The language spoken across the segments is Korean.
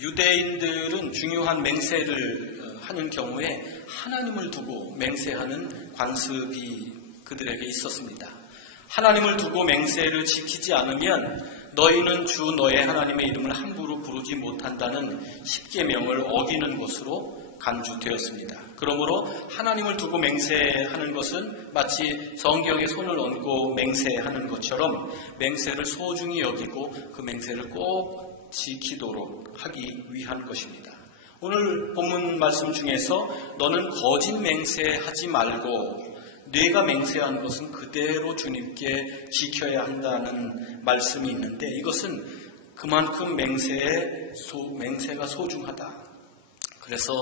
유대인들은 중요한 맹세를 하는 경우에 하나님을 두고 맹세하는 관습이 그들에게 있었습니다. 하나님을 두고 맹세를 지키지 않으면 너희는 주 너의 하나님의 이름을 함부로 부르지 못한다는 십계명을 어기는 것으로 간주되었습니다. 그러므로 하나님을 두고 맹세하는 것은 마치 성경에 손을 얹고 맹세하는 것처럼 맹세를 소중히 여기고 그 맹세를 꼭 지키도록 하기 위한 것입니다. 오늘 본문 말씀 중에서 너는 거짓 맹세하지 말고 네가 맹세한 것은 그대로 주님께 지켜야 한다는 말씀이 있는데 이것은 그만큼 맹세가 소중하다. 그래서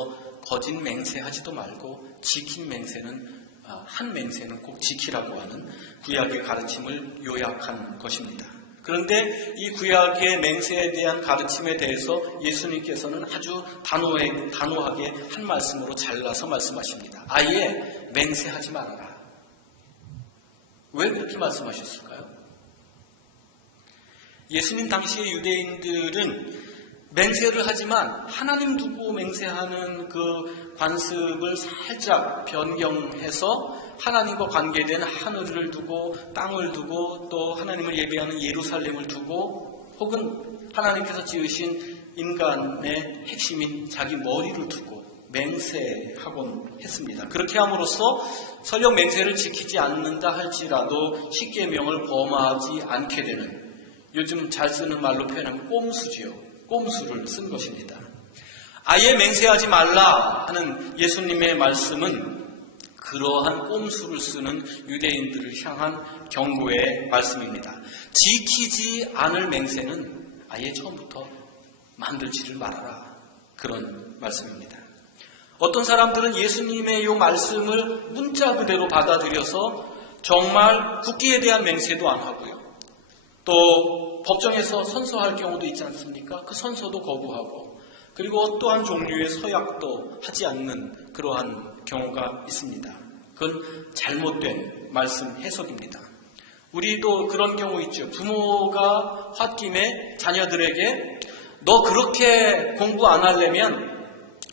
거짓 맹세하지도 말고 지킨 맹세는 한 맹세는 꼭 지키라고 하는 구약의 가르침을 요약한 것입니다. 그런데 이 구약의 맹세에 대한 가르침에 대해서 예수님께서는 아주 단호하게 한 말씀으로 잘라서 말씀하십니다. 아예 맹세하지 말아라. 왜 그렇게 말씀하셨을까요? 예수님 당시의 유대인들은 맹세를 하지만 하나님 두고 맹세하는 그 관습을 살짝 변경해서 하나님과 관계된 하늘을 두고 땅을 두고 또 하나님을 예배하는 예루살렘을 두고 혹은 하나님께서 지으신 인간의 핵심인 자기 머리를 두고 맹세하곤 했습니다. 그렇게 함으로써 설령 맹세를 지키지 않는다 할지라도 십계명을 범하지 않게 되는 요즘 잘 쓰는 말로 표현하면 꼼수지요. 꼼수를 쓴 것입니다. 아예 맹세하지 말라 하는 예수님의 말씀은 그러한 꼼수를 쓰는 유대인들을 향한 경고의 말씀입니다. 지키지 않을 맹세는 아예 처음부터 만들지를 말아라. 그런 말씀입니다. 어떤 사람들은 예수님의 이 말씀을 문자 그대로 받아들여서 정말 국기에 대한 맹세도 안 하고요. 또 법정에서 선서할 경우도 있지 않습니까? 그 선서도 거부하고 그리고 또한 종류의 서약도 하지 않는 그러한 경우가 있습니다. 그건 잘못된 말씀 해석입니다. 우리도 그런 경우 있죠. 부모가 홧김에 자녀들에게 너 그렇게 공부 안 하려면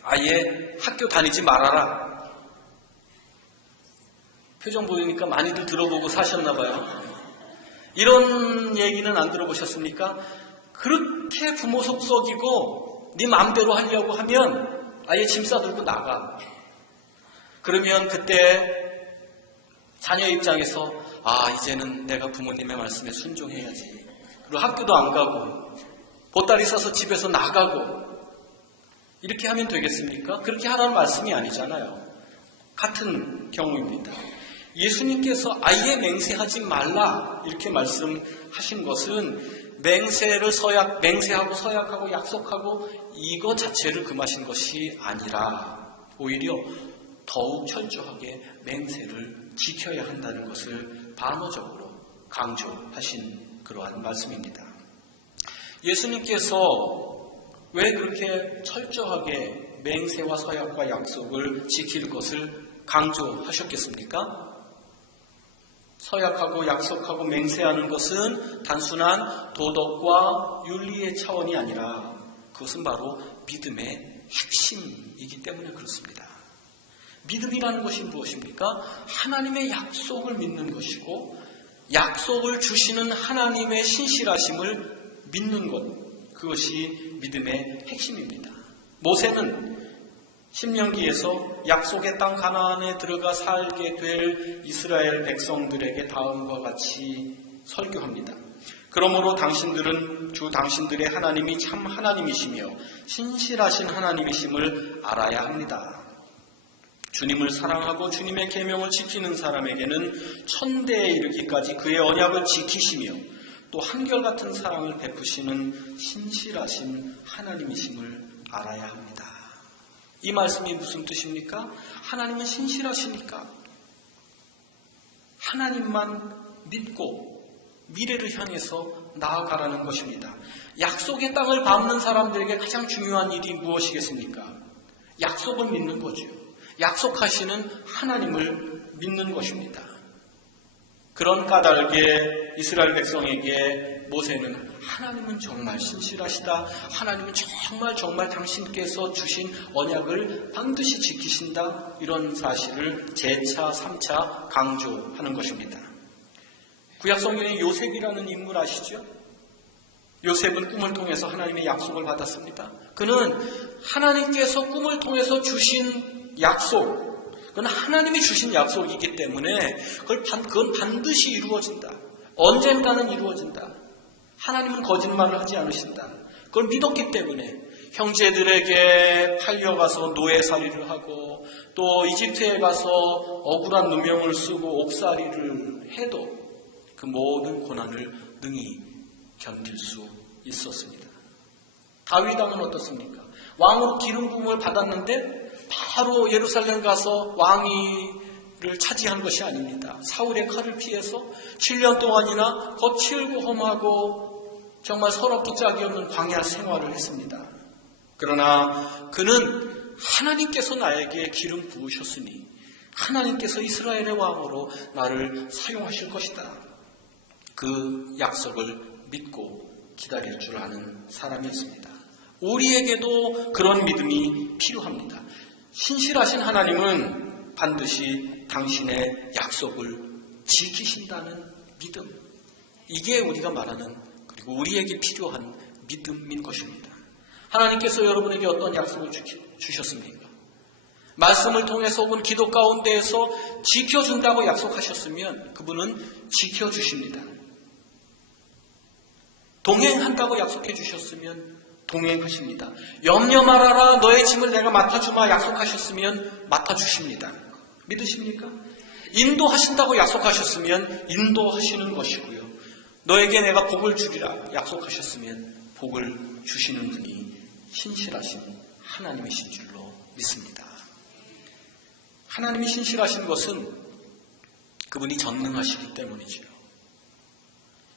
아예 학교 다니지 말아라. 표정 보이니까 많이들 들어보고 사셨나 봐요. 이런 얘기는 안 들어보셨습니까? 그렇게 부모 속썩이고 네 마음대로 하려고 하면 아예 짐 싸들고 나가. 그러면 그때 자녀 입장에서 이제는 내가 부모님의 말씀에 순종해야지. 그리고 학교도 안 가고 보따리 싸서 집에서 나가고 이렇게 하면 되겠습니까? 그렇게 하라는 말씀이 아니잖아요. 같은 경우입니다. 예수님께서 아예 맹세하지 말라 이렇게 말씀하신 것은 맹세하고 서약하고 약속하고 이거 자체를 금하신 것이 아니라 오히려 더욱 철저하게 맹세를 지켜야 한다는 것을 반어적으로 강조하신 그러한 말씀입니다. 예수님께서 왜 그렇게 철저하게 맹세와 서약과 약속을 지킬 것을 강조하셨겠습니까? 서약하고 약속하고 맹세하는 것은 단순한 도덕과 윤리의 차원이 아니라 그것은 바로 믿음의 핵심이기 때문에 그렇습니다. 믿음이라는 것이 무엇입니까? 하나님의 약속을 믿는 것이고 약속을 주시는 하나님의 신실하심을 믿는 것, 그것이 믿음의 핵심입니다. 모세는 신명기에서 약속의 땅 가나안에 들어가 살게 될 이스라엘 백성들에게 다음과 같이 설교합니다. 그러므로 당신들은 주 당신들의 하나님이 참 하나님이시며 신실하신 하나님이심을 알아야 합니다. 주님을 사랑하고 주님의 계명을 지키는 사람에게는 천대에 이르기까지 그의 언약을 지키시며 또 한결같은 사랑을 베푸시는 신실하신 하나님이심을 알아야 합니다. 이 말씀이 무슨 뜻입니까? 하나님은 신실하시니까 하나님만 믿고 미래를 향해서 나아가라는 것입니다. 약속의 땅을 밟는 사람들에게 가장 중요한 일이 무엇이겠습니까? 약속을 믿는 거죠. 약속하시는 하나님을 믿는 것입니다. 그런 까닭에 이스라엘 백성에게 모세는 하나님은 정말 신실하시다. 하나님은 정말 당신께서 주신 언약을 반드시 지키신다. 이런 사실을 재차 3차 강조하는 것입니다. 구약 성경에 요셉이라는 인물 아시죠? 요셉은 꿈을 통해서 하나님의 약속을 받았습니다. 그는 하나님께서 꿈을 통해서 주신 약속, 그건 하나님이 주신 약속이기 때문에 그건 반드시 이루어진다. 언젠가는 이루어진다. 하나님은 거짓말을 하지 않으신다. 그걸 믿었기 때문에 형제들에게 팔려가서 노예살이를 하고 또 이집트에 가서 억울한 누명을 쓰고 옥살이를 해도 그 모든 고난을 능히 견딜 수 있었습니다. 다윗 왕은 어떻습니까? 왕으로 기름 부음을 받았는데 바로 예루살렘 가서 왕위를 차지한 것이 아닙니다. 사울의 칼을 피해서 7년 동안이나 거칠고 험하고 정말 서럽기 짝이 없는 광야 생활을 했습니다. 그러나 그는 하나님께서 나에게 기름 부으셨으니 하나님께서 이스라엘의 왕으로 나를 사용하실 것이다. 그 약속을 믿고 기다릴 줄 아는 사람이었습니다. 우리에게도 그런 믿음이 필요합니다. 신실하신 하나님은 반드시 당신의 약속을 지키신다는 믿음. 이게 우리가 말하는 그리고 우리에게 필요한 믿음인 것입니다. 하나님께서 여러분에게 어떤 약속을 주셨습니까? 말씀을 통해서 혹은 기도 가운데에서 지켜준다고 약속하셨으면 그분은 지켜주십니다. 동행한다고 약속해 주셨으면 동행하십니다. 염려 말아라 너의 짐을 내가 맡아주마 약속하셨으면 맡아주십니다. 믿으십니까? 인도하신다고 약속하셨으면 인도하시는 것이고요. 너에게 내가 복을 주리라 약속하셨으면 복을 주시는 분이 신실하신 하나님이신 줄로 믿습니다. 하나님이 신실하신 것은 그분이 전능하시기 때문이지요.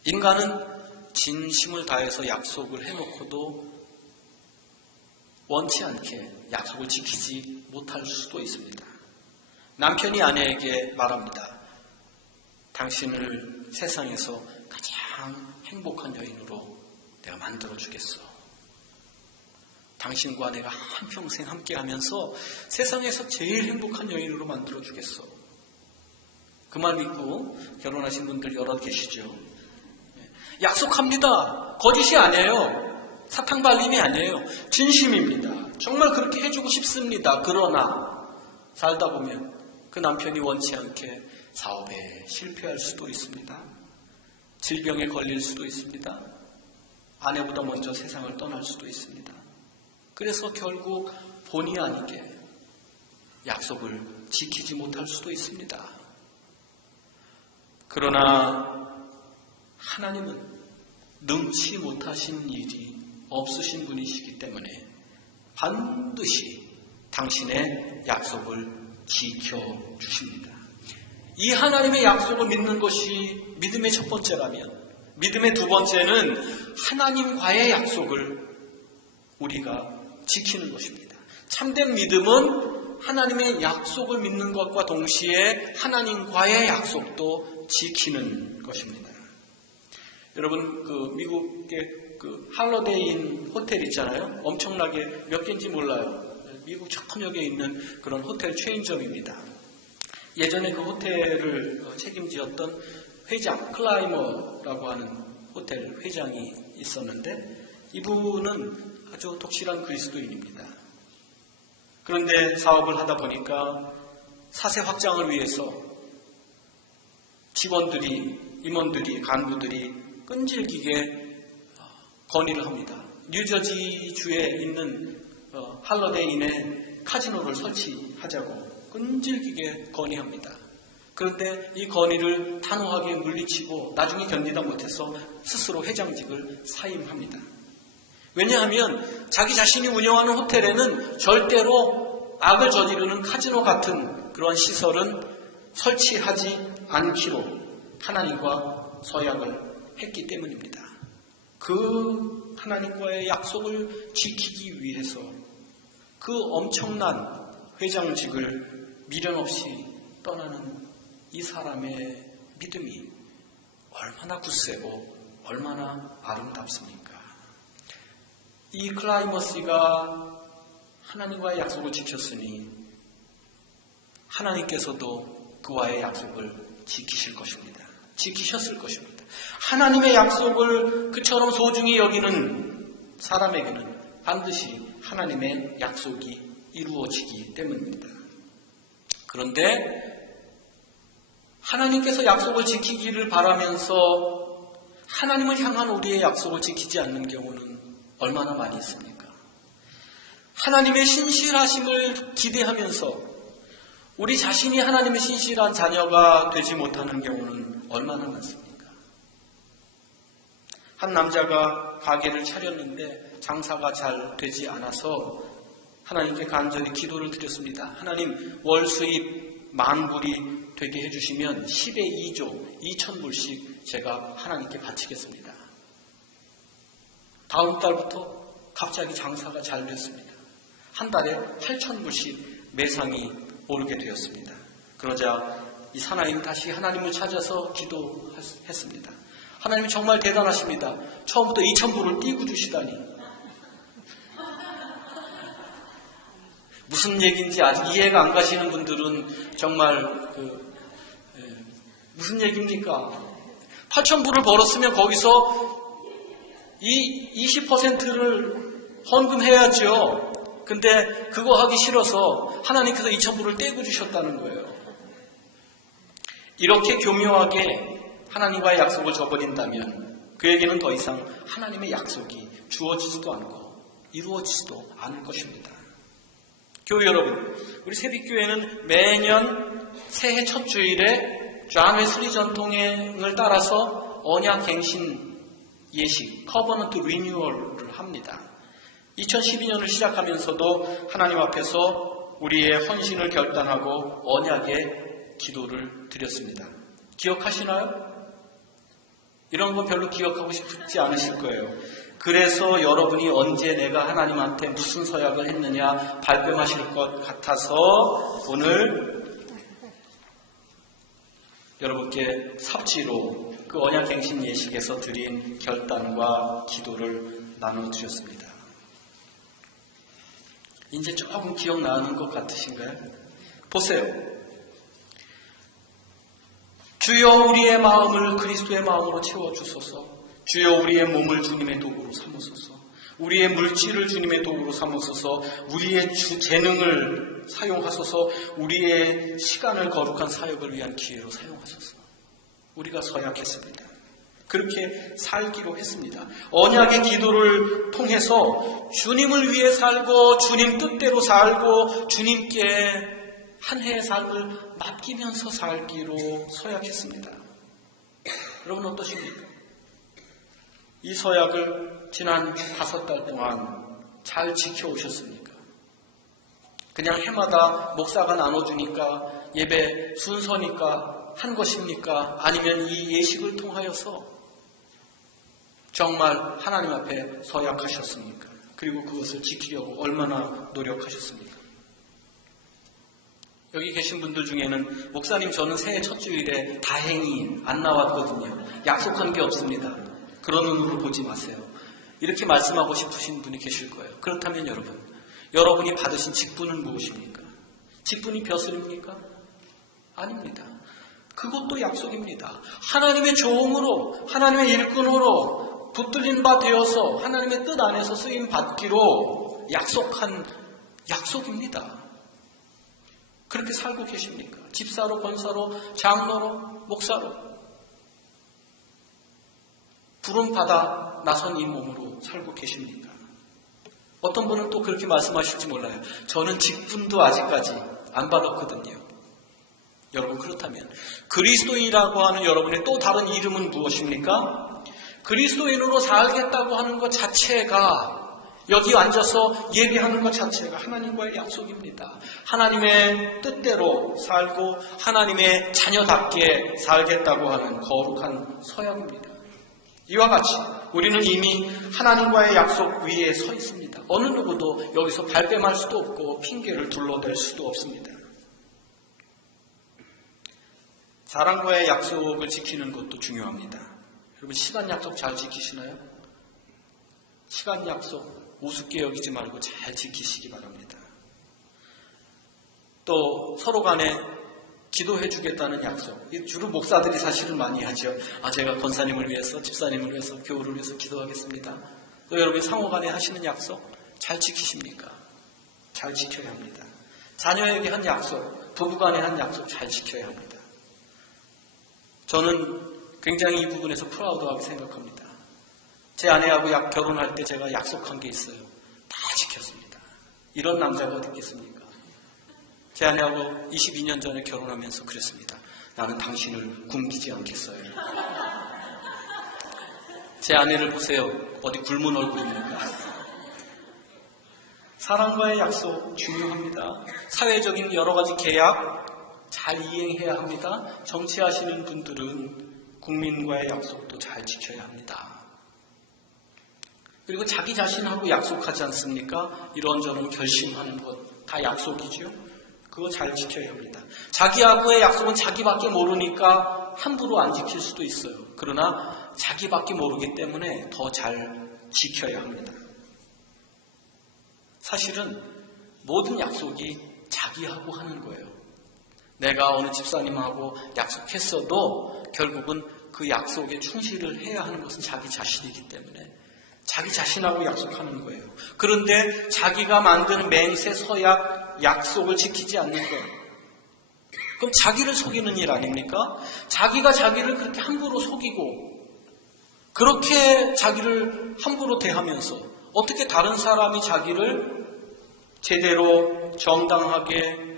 인간은 진심을 다해서 약속을 해놓고도 원치 않게 약속을 지키지 못할 수도 있습니다. 남편이 아내에게 말합니다. 당신을 세상에서 가장 행복한 여인으로 내가 만들어주겠어. 당신과 내가 한평생 함께하면서 세상에서 제일 행복한 여인으로 만들어주겠어. 그 말 믿고 결혼하신 분들 여러 계시죠. 약속합니다. 거짓이 아니에요. 사탕발림이 아니에요. 진심입니다. 정말 그렇게 해주고 싶습니다. 그러나 살다 보면 그 남편이 원치 않게 사업에 실패할 수도 있습니다. 질병에 걸릴 수도 있습니다. 아내보다 먼저 세상을 떠날 수도 있습니다. 그래서 결국 본의 아니게 약속을 지키지 못할 수도 있습니다. 그러나 하나님은 능치 못하신 일이 없으신 분이시기 때문에 반드시 당신의 약속을 지켜주십니다. 이 하나님의 약속을 믿는 것이 믿음의 첫 번째라면 믿음의 두 번째는 하나님과의 약속을 우리가 지키는 것입니다. 참된 믿음은 하나님의 약속을 믿는 것과 동시에 하나님과의 약속도 지키는 것입니다. 여러분, 미국의 할러데이인 호텔 있잖아요. 엄청나게 몇 개인지 몰라요. 미국 저녁에 있는 그런 호텔 체인점입니다. 예전에 그 호텔을 책임지었던 회장, 클라이머라고 하는 호텔 회장이 있었는데 이분은 아주 독실한 그리스도인입니다. 그런데 사업을 하다 보니까 사세 확장을 위해서 직원들이, 임원들이, 간부들이 끈질기게 건의를 합니다. 뉴저지주에 있는 할러데이인에 카지노를 설치하자고 끈질기게 건의합니다. 그런데 이 건의를 단호하게 물리치고 나중에 견디다 못해서 스스로 회장직을 사임합니다. 왜냐하면 자기 자신이 운영하는 호텔에는 절대로 악을 저지르는 카지노 같은 그런 시설은 설치하지 않기로 하나님과 서약을 했기 때문입니다. 그 하나님과의 약속을 지키기 위해서 그 엄청난 회장직을 미련 없이 떠나는 이 사람의 믿음이 얼마나 굳세고 얼마나 아름답습니까? 이 클라이머스가 하나님과의 약속을 지켰으니 하나님께서도 그와의 약속을 지키실 것입니다. 지키셨을 것입니다. 하나님의 약속을 그처럼 소중히 여기는 사람에게는 반드시 하나님의 약속이 이루어지기 때문입니다. 그런데 하나님께서 약속을 지키기를 바라면서 하나님을 향한 우리의 약속을 지키지 않는 경우는 얼마나 많이 있습니까? 하나님의 신실하심을 기대하면서 우리 자신이 하나님의 신실한 자녀가 되지 못하는 경우는 얼마나 많습니까? 한 남자가 가게를 차렸는데 장사가 잘 되지 않아서 하나님께 간절히 기도를 드렸습니다. 하나님, 월 수입 10,000불이 되게 해주시면 10의 2조 2,000불씩 제가 하나님께 바치겠습니다. 다음 달부터 갑자기 장사가 잘 됐습니다. 한 달에 8,000불씩 매상이 오르게 되었습니다. 그러자 이 사나이는 다시 하나님을 찾아서 기도했습니다. 하나님이 정말 대단하십니다. 처음부터 2,000불을 띄고 주시다니. 무슨 얘기인지 아직 이해가 안 가시는 분들은 정말 무슨 얘기입니까? 8,000불을 벌었으면 거기서 이 20%를 헌금해야죠. 근데 그거 하기 싫어서 하나님께서 2,000불을 떼고 주셨다는 거예요. 이렇게 교묘하게 하나님과의 약속을 저버린다면 그에게는 더 이상 하나님의 약속이 주어지지도 않고 이루어지지도 않을 것입니다. 교회 여러분, 우리 새빛교회는 매년 새해 첫 주일에 존 웨슬리 전통행을 따라서 언약갱신 예식, 커버넌트 리뉴얼을 합니다. 2012년을 시작하면서도 하나님 앞에서 우리의 헌신을 결단하고 언약의 기도를 드렸습니다. 기억하시나요? 이런 건 별로 기억하고 싶지 않으실 거예요. 그래서 여러분이 언제 내가 하나님한테 무슨 서약을 했느냐 발뺌하실 것 같아서 오늘 여러분께 삽지로 그 언약갱신 예식에서 드린 결단과 기도를 나눠드렸습니다. 이제 조금 기억나는 것 같으신가요? 보세요. 주여 우리의 마음을 그리스도의 마음으로 채워주소서. 주여 우리의 몸을 주님의 도구로 삼으소서. 우리의 물질을 주님의 도구로 삼으소서. 우리의 재능을 사용하소서. 우리의 시간을 거룩한 사역을 위한 기회로 사용하소서. 우리가 서약했습니다. 그렇게 살기로 했습니다. 언약의 기도를 통해서 주님을 위해 살고 주님 뜻대로 살고 주님께 한 해의 삶을 맡기면서 살기로 서약했습니다. 여러분 어떠십니까? 이 서약을 지난 5달 동안 잘 지켜오셨습니까? 그냥 해마다 목사가 나눠주니까 예배 순서니까 한 것입니까? 아니면 이 예식을 통하여서 정말 하나님 앞에 서약하셨습니까? 그리고 그것을 지키려고 얼마나 노력하셨습니까? 여기 계신 분들 중에는 목사님 저는 새해 첫 주일에 다행히 안 나왔거든요. 약속한 게 없습니다. 그런 눈으로 보지 마세요. 이렇게 말씀하고 싶으신 분이 계실 거예요. 그렇다면 여러분이 받으신 직분은 무엇입니까? 직분이 벼슬입니까? 아닙니다. 그것도 약속입니다. 하나님의 종으로 하나님의 일꾼으로 붙들린 바 되어서 하나님의 뜻 안에서 쓰임 받기로 약속한 약속입니다. 그렇게 살고 계십니까? 집사로, 권사로, 장로로, 목사로 부름받아 나선 이 몸으로 살고 계십니까? 어떤 분은 또 그렇게 말씀하실지 몰라요. 저는 직분도 아직까지 안 받았거든요. 여러분 그렇다면 그리스도인이라고 하는 여러분의 또 다른 이름은 무엇입니까? 그리스도인으로 살겠다고 하는 것 자체가 여기 앉아서 예배하는 것 자체가 하나님과의 약속입니다. 하나님의 뜻대로 살고 하나님의 자녀답게 살겠다고 하는 거룩한 서약입니다. 이와 같이 우리는 이미 하나님과의 약속 위에 서 있습니다. 어느 누구도 여기서 발뺌할 수도 없고 핑계를 둘러댈 수도 없습니다. 사람과의 약속을 지키는 것도 중요합니다. 여러분 시간 약속 잘 지키시나요? 시간 약속 우습게 여기지 말고 잘 지키시기 바랍니다. 또 서로 간에 기도해 주겠다는 약속. 주로 목사들이 사실은 많이 하죠. 제가 권사님을 위해서, 집사님을 위해서, 교우를 위해서 기도하겠습니다. 또 여러분이 상호 간에 하시는 약속 잘 지키십니까? 잘 지켜야 합니다. 자녀에게 한 약속, 부부 간에 한 약속 잘 지켜야 합니다. 저는 굉장히 이 부분에서 프라우드하게 생각합니다. 제 아내하고 결혼할 때 제가 약속한 게 있어요. 다 지켰습니다. 이런 남자가 어디 있겠습니까? 제 아내하고 22년 전에 결혼하면서 그랬습니다. 나는 당신을 굶기지 않겠어요. 제 아내를 보세요. 어디 굶은 얼굴입니까? 사랑과의 약속 중요합니다. 사회적인 여러 가지 계약 잘 이행해야 합니다. 정치하시는 분들은 국민과의 약속도 잘 지켜야 합니다. 그리고 자기 자신하고 약속하지 않습니까? 이런저런 결심하는 것 다 약속이죠. 그거 잘 지켜야 합니다. 자기하고의 약속은 자기밖에 모르니까 함부로 안 지킬 수도 있어요. 그러나 자기밖에 모르기 때문에 더 잘 지켜야 합니다. 사실은 모든 약속이 자기하고 하는 거예요. 내가 어느 집사님하고 약속했어도 결국은 그 약속에 충실을 해야 하는 것은 자기 자신이기 때문에 자기 자신하고 약속하는 거예요. 그런데 자기가 만든 맹세, 서약, 약속을 지키지 않는 거예요. 그럼 자기를 속이는 일 아닙니까? 자기가 자기를 그렇게 함부로 속이고 그렇게 자기를 함부로 대하면서 어떻게 다른 사람이 자기를 제대로 정당하게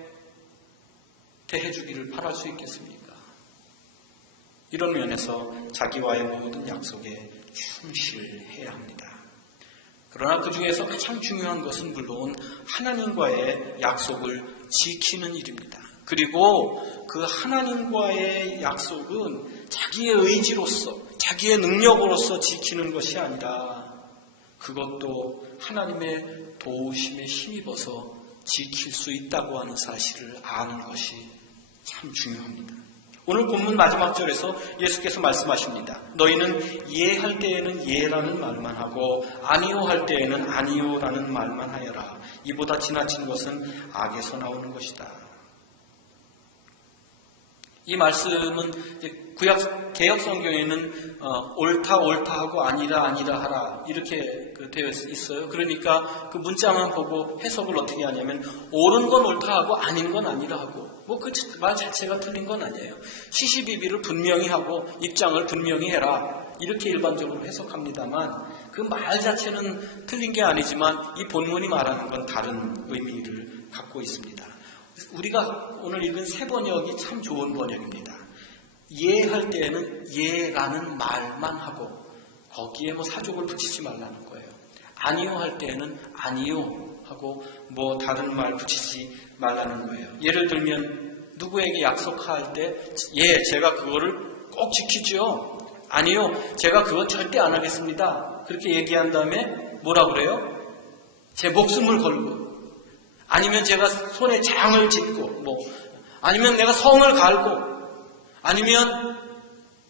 대해주기를 바랄 수 있겠습니까? 이런 면에서 자기와의 모든 약속에 충실해야 합니다. 그러나 그 중에서 가장 중요한 것은 물론 하나님과의 약속을 지키는 일입니다. 그리고 그 하나님과의 약속은 자기의 의지로서, 자기의 능력으로서 지키는 것이 아니라 그것도 하나님의 도우심에 힘입어서 지킬 수 있다고 하는 사실을 아는 것이 참 중요합니다. 오늘 본문 마지막 절에서 예수께서 말씀하십니다. 너희는 예할 때에는 예라는 말만 하고 아니요 할 때에는 아니요라는 말만 하여라. 이보다 지나친 것은 악에서 나오는 것이다. 이 말씀은 구약 개역 성경에는 옳다 하고 아니라 하라 이렇게 되어 있어요. 그러니까 그 문자만 보고 해석을 어떻게 하냐면 옳은 건 옳다 하고 아닌 건 아니라 하고 그 말 자체가 틀린 건 아니에요. 시시비비를 분명히 하고 입장을 분명히 해라 이렇게 일반적으로 해석합니다만 그 말 자체는 틀린 게 아니지만 이 본문이 말하는 건 다른 의미를 갖고 있습니다. 우리가 오늘 읽은 새 번역이 참 좋은 번역입니다. 예할 때에는 예라는 말만 하고 거기에 사족을 붙이지 말라는 거예요. 아니요 할 때에는 아니요 하고 다른 말 붙이지 말라는 거예요. 예를 들면 누구에게 약속할 때 제가 그거를 꼭 지키죠. 아니요 제가 그건 절대 안 하겠습니다. 그렇게 얘기한 다음에 뭐라 그래요? 제 목숨을 걸고 아니면 제가 손에 장을 짓고 아니면 내가 성을 갈고 아니면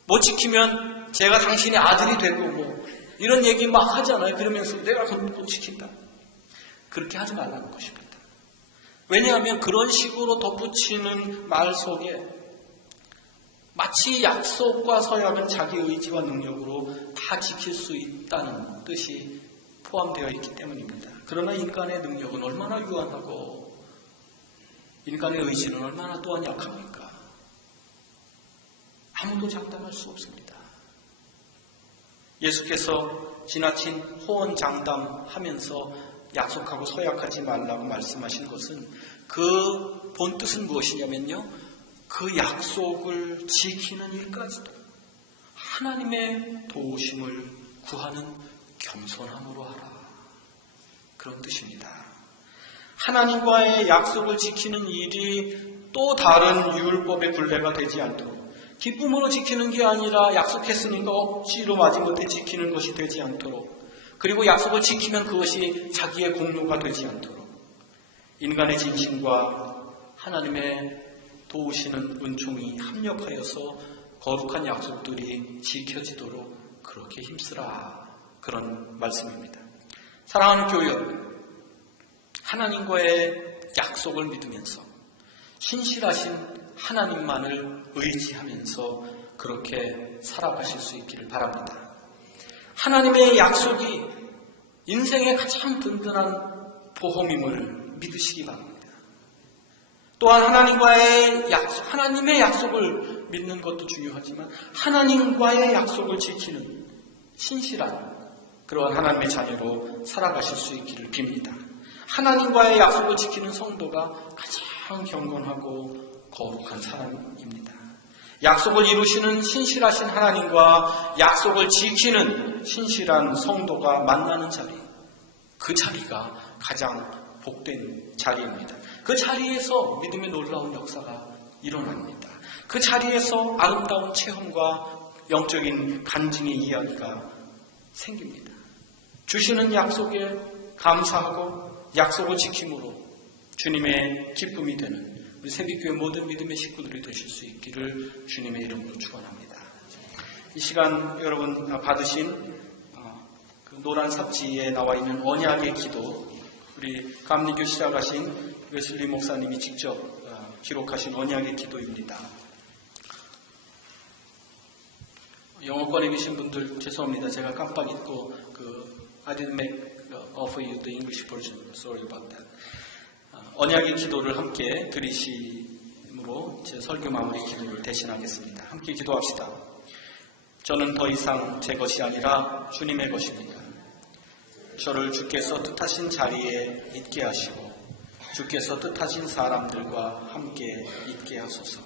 못 지키면 제가 당신의 아들이 되고 이런 얘기 막 하잖아요. 그러면서 내가 못 지킨다. 그렇게 하지 말라는 것입니다. 왜냐하면 그런 식으로 덧붙이는 말 속에 마치 약속과 서약은 자기 의지와 능력으로 다 지킬 수 있다는 뜻이 포함되어 있기 때문입니다. 그러나 인간의 능력은 얼마나 유한하고 인간의 의지는 얼마나 또한 약합니까? 아무도 장담할 수 없습니다. 예수께서 지나친 호언장담하면서 약속하고 서약하지 말라고 말씀하신 것은 그 본뜻은 무엇이냐면요. 그 약속을 지키는 일까지도 하나님의 도우심을 구하는 겸손함으로 하라. 그런 뜻입니다. 하나님과의 약속을 지키는 일이 또 다른 율법의 굴레가 되지 않도록 기쁨으로 지키는 게 아니라 약속했으니까 억지로 마지못해 지키는 것이 되지 않도록 그리고 약속을 지키면 그것이 자기의 공로가 되지 않도록 인간의 진심과 하나님의 도우시는 은총이 합력하여서 거룩한 약속들이 지켜지도록 그렇게 힘쓰라. 그런 말씀입니다. 사랑하는 교회 여러분, 하나님과의 약속을 믿으면서 신실하신 하나님만을 의지하면서 그렇게 살아가실 수 있기를 바랍니다. 하나님의 약속이 인생의 가장 든든한 보험임을 믿으시기 바랍니다. 또한 하나님의 약속을 믿는 것도 중요하지만 하나님과의 약속을 지키는 신실한 그러한 하나님의 자녀로 살아가실 수 있기를 빕니다. 하나님과의 약속을 지키는 성도가 가장 경건하고 거룩한 사람입니다. 약속을 이루시는 신실하신 하나님과 약속을 지키는 신실한 성도가 만나는 자리, 그 자리가 가장 복된 자리입니다. 그 자리에서 믿음의 놀라운 역사가 일어납니다. 그 자리에서 아름다운 체험과 영적인 간증의 이야기가 생깁니다. 주시는 약속에 감사하고 약속을 지킴으로 주님의 기쁨이 되는 우리 새벽교회 모든 믿음의 식구들이 되실 수 있기를 주님의 이름으로 축원합니다. 이 시간 여러분 받으신 그 노란 삽지에 나와 있는 언약의 기도, 우리 감리교 시작하신 웨슬리 목사님이 직접 기록하신 언약의 기도입니다. 영어권에 계신 분들 죄송합니다. 제가 깜빡 잊고 I didn't offer you the English version. Sorry about that. 언약의 기도를 함께 드리심으로 제 설교 마무리 기도를 대신하겠습니다. 함께 기도합시다. 저는 더 이상 제 것이 아니라 주님의 것입니다. 저를 주께서 뜻하신 자리에 있게 하시고 주께서 뜻하신 사람들과 함께 있게 하소서.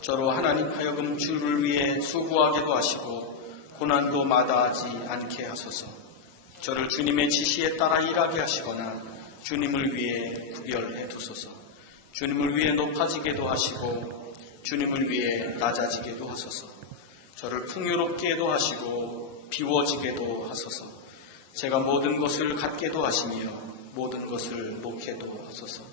저로 하나님 하여금 주를 위해 수고하게도 하시고 고난도 마다하지 않게 하소서. 저를 주님의 지시에 따라 일하게 하시거나 주님을 위해 구별해 두소서. 주님을 위해 높아지게도 하시고 주님을 위해 낮아지게도 하소서. 저를 풍요롭게도 하시고 비워지게도 하소서. 제가 모든 것을 갖게도 하시며 모든 것을 놓게도 하소서.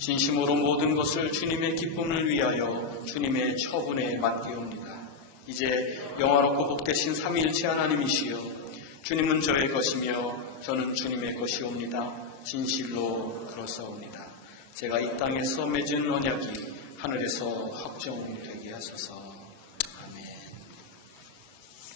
진심으로 모든 것을 주님의 기쁨을 위하여 주님의 처분에 맡기옵니다. 이제 영화롭고 복되신 삼위일체 하나님이시여, 주님은 저의 것이며 저는 주님의 것이옵니다. 진실로 그렇사옵니다. 제가 이 땅에서 맺은 언약이 하늘에서 확정되게 하소서.